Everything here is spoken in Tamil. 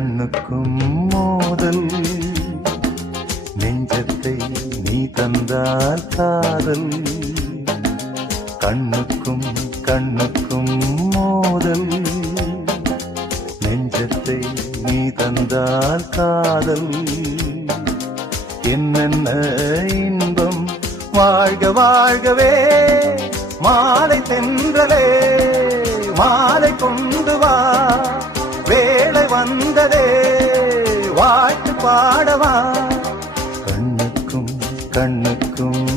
கண்ணுக்கும் மோதல் நெஞ்சத்தை நீ தந்தால் காதல் கண்ணுக்கும் கண்ணுக்கும் மோதல் நெஞ்சத்தை நீ தந்தால் காதல் என்னென்ன இன்பம் வாழ்க வாழ்கவே மாலை தென்றலே மாலை கொண்டு வா வேளை வந்ததே வாழ்த்து பாடவா கண்ணுக்கும் கண்ணுக்கும்